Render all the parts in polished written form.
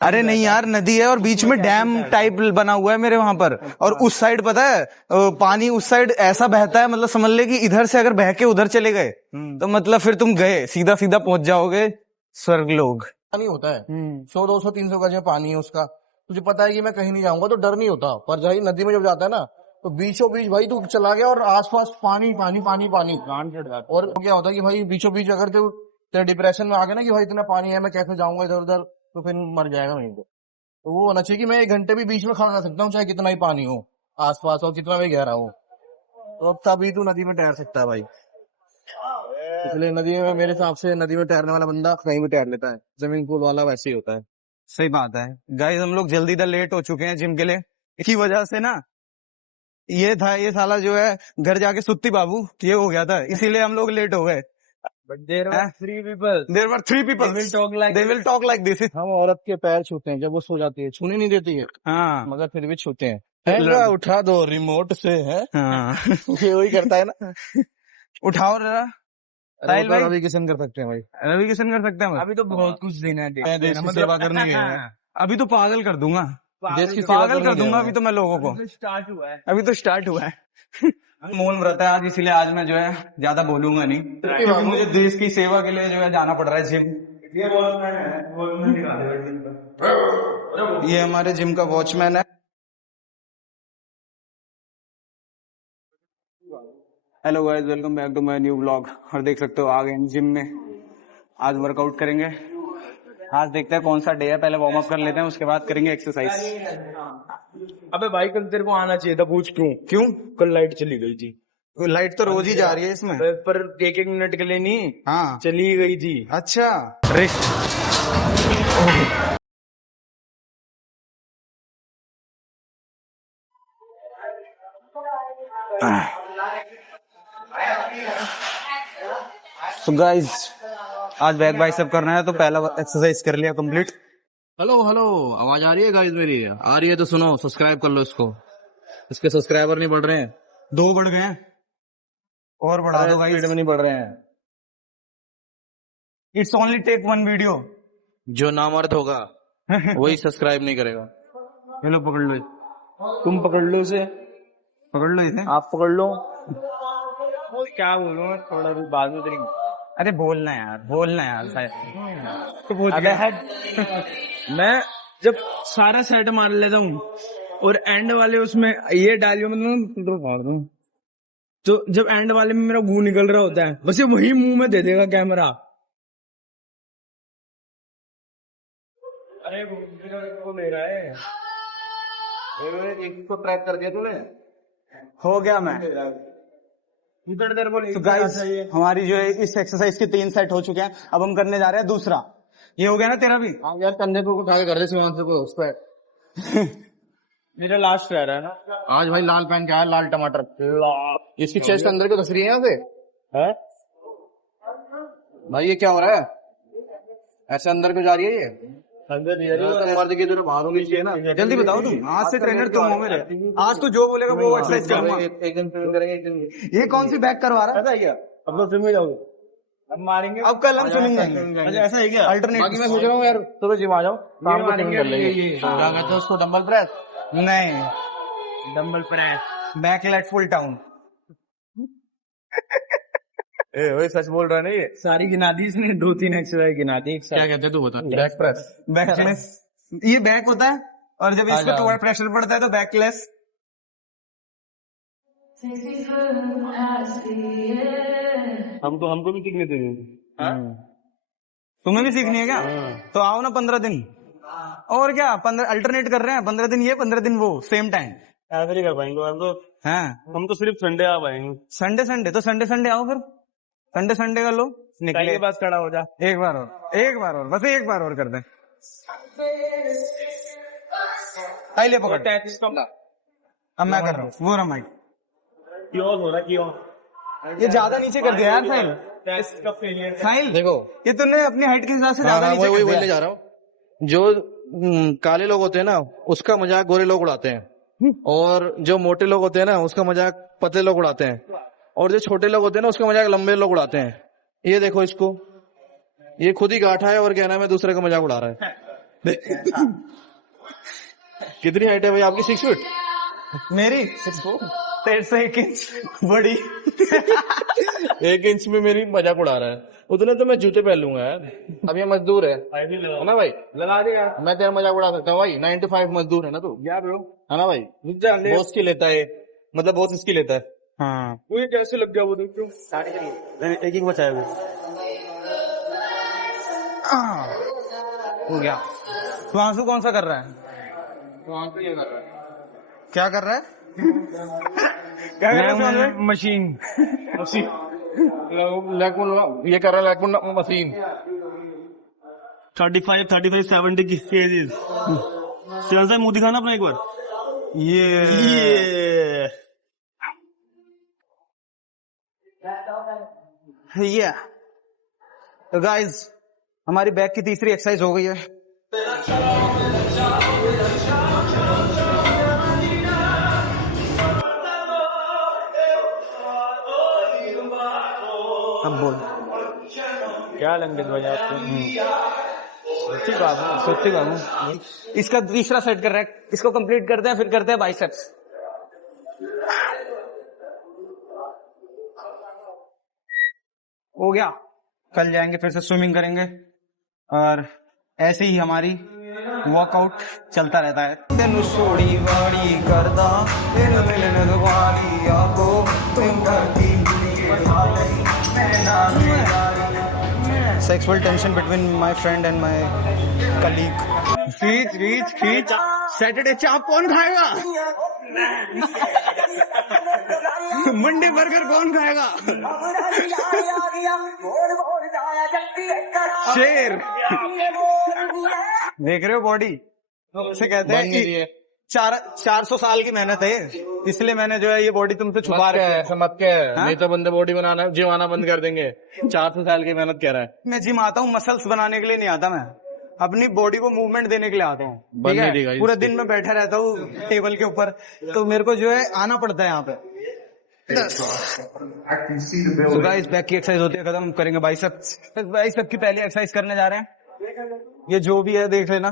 अरे नहीं यार, नदी है और बीच में डैम टाइप बना हुआ है मेरे वहां पर। और उस साइड पता है पानी उस साइड ऐसा बहता है, मतलब समझ ले कि इधर से अगर बह के उधर चले गए तो मतलब फिर तुम गए, सीधा सीधा पहुंच जाओगे स्वर्ग लोग। पानी होता है 100 200 300 गज में पानी है उसका। तुझे पता है कि मैं कहीं नहीं जाऊंगा तो डर नहीं होता, पर भाई नदी में जब जाता है ना तो बीचों बीच भाई तू चला गया और आसपास पानी पानी पानी पानी। और क्या होता है कि भाई बीचों बीच अगर तू तेरे डिप्रेशन में आ गया ना कि भाई इतना पानी है मैं कैसे जाऊंगा इधर उधर, तो फिर मर जाएगा वहीं पे। तो वो होना चाहिए कि मैं 1 घंटे भी बीच में खड़ा रह सकता हूँ, चाहे कितना ही पानी हो आसपास और कितना भी गहरा हो, तो अब तभी तू नदी में तैर सकता है भाई। इसलिए नदी में, मेरे हिसाब से नदी में तैरने वाला बंदा कहीं भी तैर लेता है, स्विमिंग पूल वाला वैसे ही होता है। सही बात है गाइस, हम लोग जल्दी लेट हो चुके हैं जिम के लिए। इसी वजह से ना ये था, ये साला जो है घर जाके सुत्ती बाबू ये हो गया था, इसीलिए हम लोग लेट हो गए। But there were 3 people. There were 3 people. They will talk like this. हम औरत के पैर छूते हैं जब वो सो जाती है, छूने नहीं देती है हाँ मगर फिर भी छूते हैं। उठा दो रिमोट से है हाँ ये वही करता है ना। उठाओ जरा। साहिल भाई, रवि किशन कर सकते हैं भाई, रवि किशन कर सकते हैं। अभी तो बहुत कुछ देना है मैं देश की सेवा करने गए हैं। अभी तो पागल कर दूंगा, देश की सेवा पागल करने कर गए दूंगा हैं। अभी तो मैं लोगों को। स्टार्ट हुआ है। अभी तो स्टार्ट हुआ है। मौन व्रत है आज, इसीलिए आज मैं जो है ज्यादा बोलूंगा नहीं, क्योंकि मुझे देश की सेवा के लिए जो है जाना पड़ रहा है जिम। ये हमारे जिम का वॉचमैन है। Hello guys, welcome back to my new blog. और देख सकते हो आ गए जिम में, आज वर्कआउट करेंगे। आज देखते हैं कौन सा डे है, पहले वार्म अप कर लेते हैं उसके बाद करेंगे एक्सरसाइज। अबे भाई कल तेरे को आना चाहिए था, पूछ क्यों कल लाइट चली गई थी। लाइट तो रोज ही जा रही है इसमें, पर 1 मिनट के लिए नहीं, हाँ चली गई थी। अच्छा सो गाइस, आज बैक बाइसेप करना है तो पहला एक्सरसाइज कर लिया कंप्लीट। हेलो हेलो, आवाज आ रही है गाइस? मेरी आ रही है तो सुनो, सब्सक्राइब कर लो इसको, इसके सब्सक्राइबर नहीं बढ़ रहे हैं। 2 बढ़ गए हैं और बढ़ा दो गाइस। स्पीड में नहीं बढ़ रहे हैं। It's only take 1 video. जो नामर्द होगा वही सब्सक्राइब नहीं करेगा। ये लो पकड़ लो, तुम पकड़ लो उसे, पकड़ लो इसे। आप पकड़ लो। क्या बोलूं मैं, थोड़ा भी बाद में तेरी। अरे बोलना यार, बोलना यार। तो अबे मैं जब सारा सेट मार लेता हूँ और एंड वाले उसमें ये डालियो मतलब फाड़ दूं, तो जब एंड वाले में मेरा गू निकल रहा होता है बस ये वही मुंह में दे देगा कैमरा। अरे वो मेरा है, इसको ट्रैक कर दिया तूने? हो गया मैं। तो गाइस, हमारी जो है इस एक्सरसाइज के 3 सेट हो चुके हैं, अब हम करने जा रहे हैं दूसरा। ये हो गया ना तेरा भी? हाँ यार, कंधे को उठा के कर दे सीमांत से उस पर। मेरा लास्ट रह रहा है ना आज भाई लाल पहन के आया, लाल टमाटर। इसकी चेस्ट अंदर को धस रही है यहाँ से है भाई। ये क्या हो रहा है? ऐसे अंदर को जा रही है ये मर्द की तरफ बाहर होनी चाहिए ना। जल्दी बताओ तुम, आज से ट्रेनर तुम हो मेरे। आज तो जो बोलेगा वो एक्सरसाइज करूंगा। एक दिन स्विमिंग करेंगे, एक दिन। ये कौन सी बैक करवा रहा है? क्या अब तो स्विमिंग जाओगे? अब मारेंगे। अब कल हम स्विमिंग जाएंगे। अच्छा ऐसा है क्या? अल्टरनेट। बाकी मैं सोच रहा हूँ यार, चलो जिम आ जाओ, शाम को स्विमिंग कर लेंगे। क्या कहते हैं उसको, डंबल प्रेस? नहीं, dumbbell press, back let full down. वही सच बोल रहा है ना ये? सारी गिना दी इसने, 2-3 एक्सरसाइज गिना दी एक साथ। क्या कहते हैं तू बता? बैक प्रेस, बैकलेस, ये बैक होता है और जब इसको थोड़ा प्रेशर पड़ता है तो बैकलेस। हमको भी सीखने चाहिए। तुम्हें भी सीखनी है क्या? तो आओ ना 15 दिन। और क्या, 15 अल्टरनेट कर रहे हैं, 15 दिन ये 15 दिन वो, सेम टाइम। ऐसे नहीं कर पाएंगे हम तो। हाँ, हम तो सिर्फ संडे आ पाएंगे। संडे तो संडे आओ फिर। संडे कर लो, निकले। बस खड़ा हो जा। एक बार और, बस एक बार और कर दें। ले पकड़। अब मैं कर रहा हूँ, वो रहा माइक। ये ज्यादा नीचे कर दिया यार साहिल। साहिल देखो, ये तूने अपनी हाइट के हिसाब से ज्यादा नीचे वही कर दिया। ले जा रहा हूँ। जो काले लोग होते हैं ना उसका मजाक गोरे लोग उड़ाते हैं, और जो मोटे लोग होते हैं ना उसका मजाक पतले लोग उड़ाते हैं, और जो छोटे लोग होते हैं ना उसका मजाक लंबे लोग उड़ाते हैं। ये देखो इसको, ये खुद ही गाठा है और क्या नाम है, दूसरे का मजाक उड़ा रहा है। कितनी हाइट है भाई आपकी? 6 फीट? मेरी 1.5 इंच बड़ी। 1 इंच में मेरी मजाक उड़ा रहा है। उतने तो मैं जूते पहन लूंगा यार। अब ये मजदूर है ना भाई? लगा देगा। मैं तेरा मजाक उड़ा सकता हूँ भाई। 9 to 5 मजदूर है ना तू? क्या ब्रो? है ना भाई? जान बॉस की लेता है, मतलब बॉस इसकी लेता है। हाँ वो ये कैसे लग गया वो देख क्यों? एक एक बचाया हो गया। तो आंसू कौन सा कर रहा है? ये कर रहा है। क्या कर रहा है? क्या कर रहा है? मशीन। ये कर रहा है लैकुन मशीन। 35 70 की केजीज। से मुंह दिखाना अपना एक बार। ये तो गाइस हमारी बैक की तीसरी एक्सरसाइज हो गई है। अब बोल क्या लैंग्वेज बजाते? सच्ची बाबू इसका तीसरा सेट कर रहा है, इसको कंप्लीट करते हैं, फिर करते हैं बाइसेप्स। हो गया। कल जाएंगे फिर से स्विमिंग करेंगे और ऐसे ही हमारी वर्कआउट चलता रहता है। तेनु सोड़ी वाड़ी करदा तेनु मिलन दुआरी आको तुम करती Sexual tension between my friend and my colleague. खींच। सैटरडे चाप कौन खाएगा? मंडे बर्गर कौन खाएगा? शेर। देख रहे हो बॉडी? उसे कहते हैं 400 साल की मेहनत है, इसलिए मैंने जो है ये बॉडी तुमसे छुपा रखी है। मत के नहीं तो बंदे बॉडी बनाना जिम आना बंद कर देंगे। 400 साल की मेहनत कह रहा है। मैं जिम आता हूँ मसल्स बनाने के लिए नहीं आता, मैं अपनी बॉडी को मूवमेंट देने के लिए आता हूँ। बन नहीं देगा पूरा दिन मैं बैठा रहता हूँ टेबल के ऊपर, तो मेरे को जो है आना पड़ता है यहाँ पे। तो गाइस बैक की एक्सरसाइज होती है, खत्म करेंगे बाइसेप्स। बाइसेप की पहली एक्सरसाइज करने जा रहे हैं। ये जो भी है देख लेना।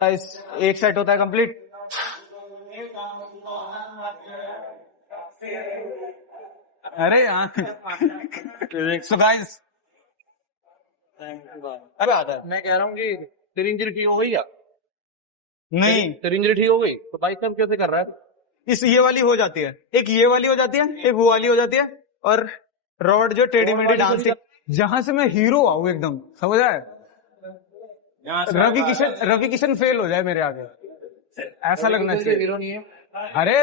गाइस एक सेट होता है कंप्लीट। अरे यार सो गाइस अरे आता है। मैं कह रहा हूँ कि तेरी इंजरी ठीक हो गई क्या? नहीं, तेरी इंजरी ठीक हो गई तो बाइसेप कैसे कर रहा है? इस ये वाली हो जाती है, एक ये वाली हो जाती है, एक वो वाली हो जाती है, और रॉड जो टेढ़ी मेढ़ी डांसिंग, जहां से मैं हीरो आऊं एकदम, समझ आए? रवि किशन फेल हो जाए मेरे आगे, ऐसा लगना चाहिए। हीरो नहीं है। अरे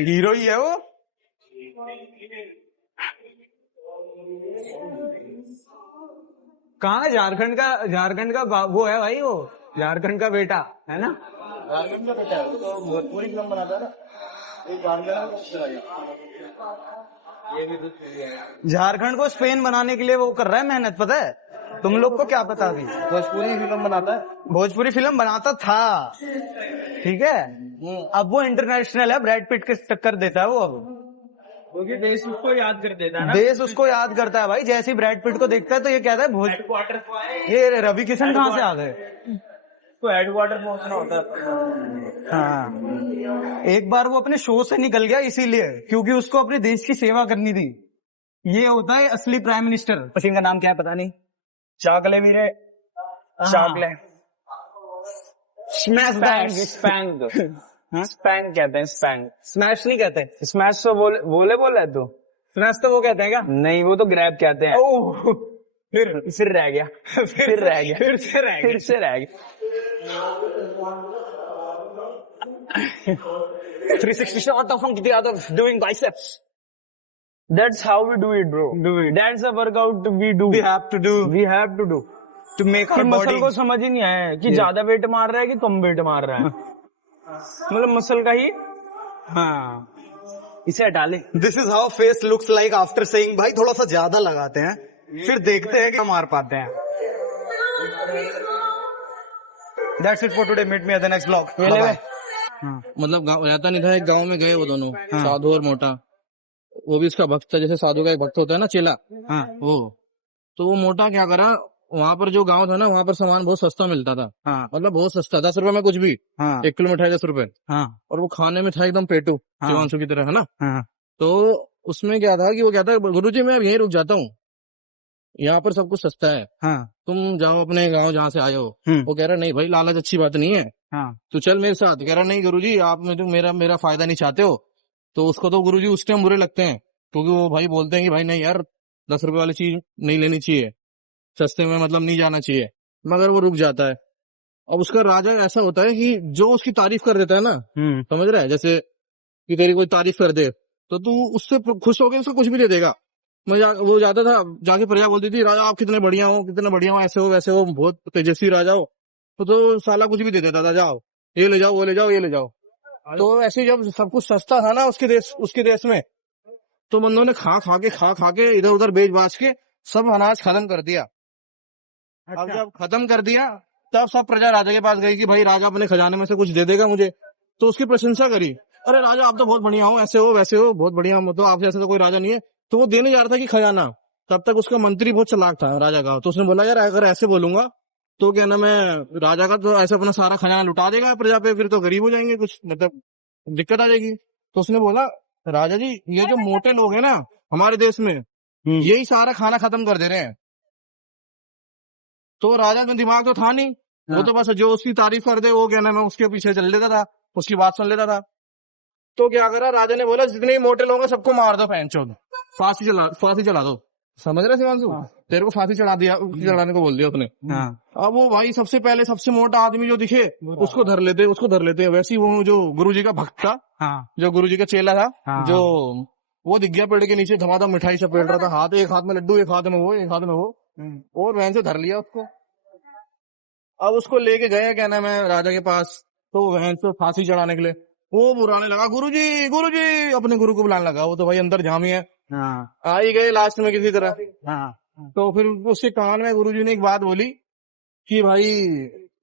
हीरो ही है वो। कहाँ है? झारखंड का वो है भाई, वो झारखंड का बेटा है ना। झारखंड का बेटा है तो भोजपुरी फिल्म बनाता है ना। झारखंड को स्पेन बनाने के लिए वो कर रहा है मेहनत, पता है तुम लोग को? क्या पता अभी? भोजपुरी फिल्म बनाता है। भोजपुरी फिल्म बनाता था, ठीक है। अब वो इंटरनेशनल है, ब्रैड पिट के टक्कर देता है वो। अब क्योंकि देश उसको याद कर देता है ना। देश उसको याद करता है भाई, जैसे ही ब्रैड पिट को देखता है तो ये कहता है ये रवि किशन कहाँ से आ गए? तो हेडक्वार्टर पहुंचना होता है। हाँ, एक बार वो अपने शो से निकल गया इसीलिए, क्योंकि उसको अपने देश की सेवा करनी थी। ये होता है असली प्राइम मिनिस्टर। पसीन का नाम क्या है पता नहीं। चाकले वीरे, चाकले स्मैश स्पैंक स्पैंक कहते हैं। स्पैंक स्मैश नहीं कहते। स्मैश तो बोले तो स्मैश तो वो कहते हैं क्या? नहीं, वो तो ग्रैब कहते हैं। ओह फिर रह गया। फिर से रह गया। 360 shot of the other doing biceps. That's how we do it, bro. That's a workout we do. We have to do to make our body. Muscle को समझ ही नहीं आया कि ज्यादा वेट मार रहा है कि कम वेट मार रहा है। मतलब मसल का ही। हाँ, इसे हटा ले। This is how face looks like after saying भाई थोड़ा सा ज्यादा लगाते हैं, फिर देखते हैं कि मार पाते हैं। That's it for today. Meet me at the next vlog. Bye bye. हाँ, मतलब गाँव रहता नहीं था, एक गांव में गए वो दोनों, साधु और मोटा। वो भी उसका भक्त था, जैसे साधु का एक भक्त होता है ना, चेला, हाँ, वो। तो वो मोटा क्या करा, वहां पर जो गांव था ना, वहां पर सामान बहुत सस्ता मिलता था, हाँ, मतलब बहुत सस्ता, 10 रुपए में कुछ भी, हाँ, 1 किलो मिठाई 10 रुपए। हाँ, और वो खाने में था एकदम पेटू, हाँ, शिवांशु की तरह, है ना। हाँ, तो उसमें क्या था कि वो कहता है, गुरुजी मैं अब यहीं रुक जाता हूँ, यहाँ पर सब कुछ सस्ता है, हाँ, तुम जाओ अपने गांव जहाँ से आए हो। वो कह रहा नहीं भाई, लालच अच्छी बात नहीं है, हाँ, तू चल मेरे साथ। कह रहा नहीं गुरुजी, आप में तो मेरा मेरा फायदा नहीं चाहते हो। तो उसको तो गुरुजी उस टाइम बुरे लगते हैं, क्योंकि वो भाई बोलते हैं कि भाई नहीं यार, 10 रुपए वाली चीज नहीं लेनी चाहिए, सस्ते में मतलब नहीं जाना चाहिए। मगर वो रुक जाता है। अब उसका राजा ऐसा होता है कि जो उसकी तारीफ कर देता है ना, समझ रहा है, जैसे कि तेरी कोई तारीफ कर दे तो तू उससे खुश होकर उसको कुछ भी दे देगा। वो जाता था, जाके प्रजा बोलती थी राजा आप कितने बढ़िया हो, कितने बढ़िया हो, ऐसे हो वैसे हो, बहुत तेजस्वी राजा हो। तो साला कुछ भी दे देता था, जाओ ये ले जाओ, वो ले जाओ, ये ले जाओ। तो ऐसे जब सब कुछ सस्ता था ना उसके देश में, तो बंदों ने खा खा के इधर उधर बेच बाच के सब अनाज खत्म कर दिया। अब जब खत्म कर दिया, तब सब प्रजा राजा के पास गई कि भाई राजा अपने खजाने में से कुछ दे देगा मुझे। तो उसकी प्रशंसा करी, अरे राजा आप तो बहुत बढ़िया हो, ऐसे हो वैसे हो, बहुत बढ़िया, मतलब आप जैसे तो कोई राजा नहीं है। तो वो देने जा रहा था कि खजाना, तब तक उसका मंत्री बहुत चालाक था राजा का। तो उसने बोला यार अगर ऐसे बोलूंगा तो क्या ना, मैं राजा का तो ऐसे अपना सारा खजाना लुटा देगा प्रजा पे, फिर तो गरीब हो जाएंगे, कुछ मतलब दिक्कत आ जाएगी। तो उसने बोला राजा जी, ये जो मोटे लोग हैं ना हमारे देश में, यही सारा खाना खत्म कर दे रहे हैं। तो राजा का दिमाग तो था नहीं, वो तो बस जो उसकी तारीफ कर दे वो क्या नाम है उसके पीछे चल लेता था, उसकी बात सुन लेता था। तो क्या करा, राजा ने बोला जितने भी मोटे लोग हैं सबको मार दो, फैंचोद, फांसी चढ़ा दो। समझ रहे शिवांशु, तेरे को फांसी चढ़ा दिया, चढ़ाने को बोल दिया उसने। अब वो भाई सबसे पहले सबसे मोटा आदमी जो दिखे उसको धर लेते। वैसे ही वो जो गुरुजी का भक्त था, जो गुरुजी का चेला था, जो वो दिख गया पेड़ के नीचे, धमाधम मिठाई से पेड़ रहा था, हाथ एक हाथ में लड्डू, एक हाथ में वो, एक हाथ में वो, और वैन से धर लिया उसको। अब उसको लेके गए क्या नाम है राजा के पास, तो वहन से फांसी चढ़ाने के लिए वो बुलाने लगा, गुरुजी गुरुजी, अपने गुरु को बुलाने लगा। वो तो भाई अंदर जामी है, आ ही गए लास्ट में किसी तरह। तो फिर उसके कान में गुरुजी ने एक बात बोली कि भाई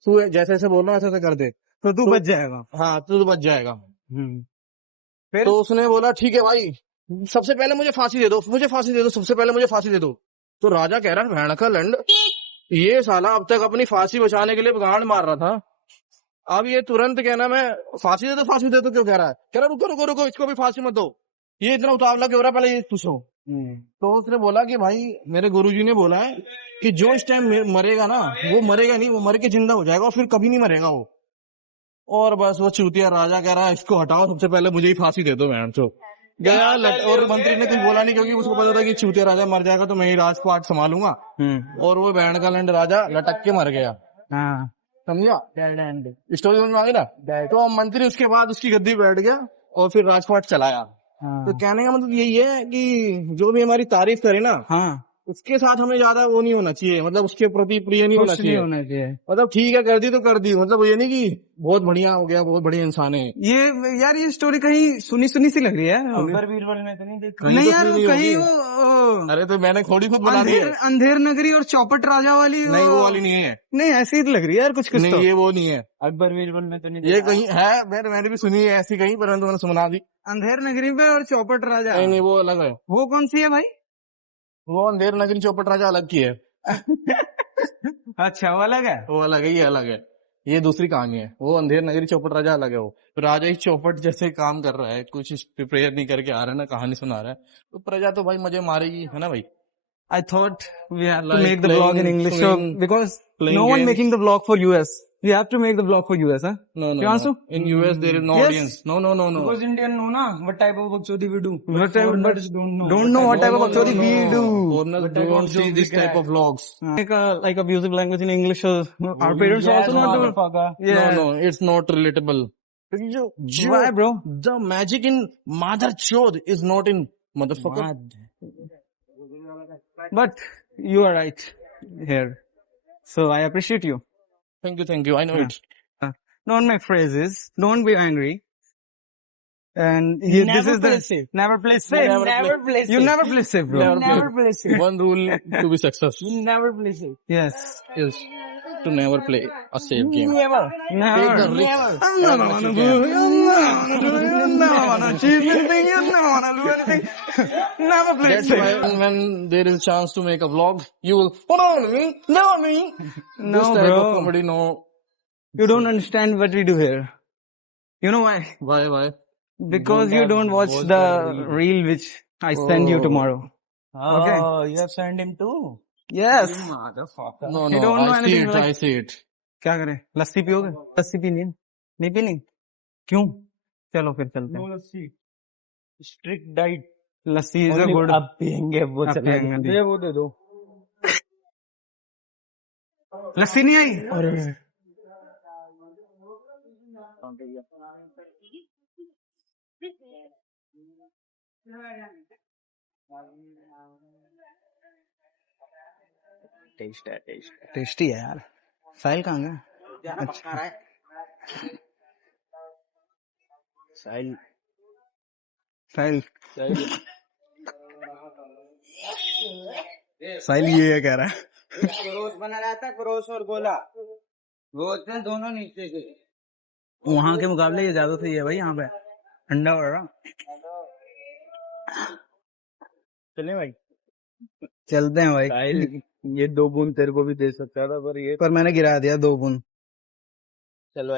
तू जैसे ऐसे बोल रहा, ऐसे कर दे तो तू बच जाएगा। हाँ तू बच जाएगा। फिर तो उसने बोला ठीक है भाई, सबसे पहले मुझे फांसी दे दो, सबसे पहले मुझे फांसी दे दो। तो राजा कह रहा है भैंका लंड, ये साला अब तक अपनी फांसी बचाने के लिए गांड मार रहा था, अब ये तुरंत कहना मैं फांसी दे दो क्यों कह रहा है। कह रहा रुको, इसको भी फांसी मत दो, ये इतना उतावला क्यों हो रहा, पहले ये पूछो। तो उसने बोला कि भाई मेरे गुरुजी ने बोला है कि जो इस टाइम मरेगा ना, वो मरेगा नहीं, वो मर के जिंदा हो जाएगा और फिर कभी नहीं मरेगा वो। और बस वो चूतिया राजा कह रहा है इसको हटाओ, सबसे पहले मुझे ही फांसी दे दो। मैं तो गया और मंत्री ने कुछ बोला नहीं, क्योंकि उसको पता था कि चूतिया राजा मर जाएगा तो मैं ही राजपाट संभालूंगा। और वो बैंड का लंड राजा लटक के मर गया। समझा स्टोरी समझ में आ गई ना। तो मंत्री उसके बाद उसकी गद्दी बैठ गया और फिर राजपाट चलाया। तो कहने का मतलब यही है कि जो भी हमारी तारीफ करे ना, उसके साथ हमें ज्यादा वो नहीं होना चाहिए, मतलब उसके प्रति प्रिय नहीं होना चाहिए। मतलब ठीक है कर दी तो कर दी, मतलब ये नहीं कि बहुत बढ़िया हो गया, बहुत बढ़िया इंसान है। ये यार ये स्टोरी कहीं सुनी सी लग रही है। अकबर बीरबल में तो नहीं देखा। नहीं यार तो कहीं वो अरे तो मैंने थोड़ी खुद बना दी है। अंधेर नगरी और चौपट राजा वाली नहीं वो वाली नहीं है। नहीं ऐसी तो लग रही है यार कुछ नहीं तो। ये वो नहीं है, अकबर बीरबल में तो नहीं ये कहीं है, मैंने भी सुनी है ऐसी कहीं, परंतु मैंने सुना दी। अंधेर नगरी पे और चौपट राजा, नहीं वो अलग है। वो कौन सी है भाई? वो अंधेर नगरी चौपट राजा अलग की है। अच्छा वो अलग है। वो अलग है, ये अलग है, ये दूसरी कहानी है। वो अंधेर नगरी चौपट राजा अलग है। वो राजा ही चौपट जैसे काम कर रहा है, कुछ प्रिपेयर नहीं करके आ रहा है ना, कहानी सुना रहा है, तो प्रजा तो भाई मजे मारेगी, है ना भाई। I thought we have to Like make the vlog in English so, because no one games. making the vlog for US. We have to make the vlog for US, huh? No. Fiansu? In US there is no Yes. audience. No. Because Indian know na what type of bakchodi we do. What type- Foreigners don't know. Don't know what type of bakchodi we do. Foreigners What type don't of see joke this we type crack. of vlogs. Make a like abusive language in English. So our parents Yes, also not do. motherfucker. Yeah. No, it's not relatable. Why, bro? The magic in mother chode is not in motherfucker. But you are right here. So I appreciate you. Thank you. I know it. Don't make phrases. Don't be angry. And this is play the safe. never play safe. Never play safe. You never play safe, bro. Never play safe. One rule to be successful. You never play safe. Yes. Yes. to never play a safe game. Never. Take the risk Never. as much you can. That's why when there is a chance to make a vlog, you will no me. No, This type of bro. comedy, no. You don't understand what we do here. You know why? Why? Because you don't watch the reel which I send you tomorrow. Okay. Oh, you have sent him too. Yes. No, You don't know I see anything it, like- I see it. क्या करें? लस्सी पियोगे? लस्सी पीनी है? नहीं पीनी? क्यों? चलो फिर चलते हैं। Lassi strict diet lassi is a good. अब पियेंगे वो अब चला पियेंगे। दे वो दे दो लस्सी नहीं आई? टेस्टी है यार। साहिल कहाँ गया? अच्छा। साहिल साहिल ये कह रहा है। क्रोस बना रहा था क्रोस और गोला वो थे दोनों नीचे के वहां के मुकाबले ये ज्यादा सही है भाई। यहाँ पे ठंडा पड़ रहा। चले भाई चलते हैं भाई। साहिल ये 2 बूंद तेरे को भी दे सकता था पर ये पर मैंने गिरा दिया 2 बूंद। चलो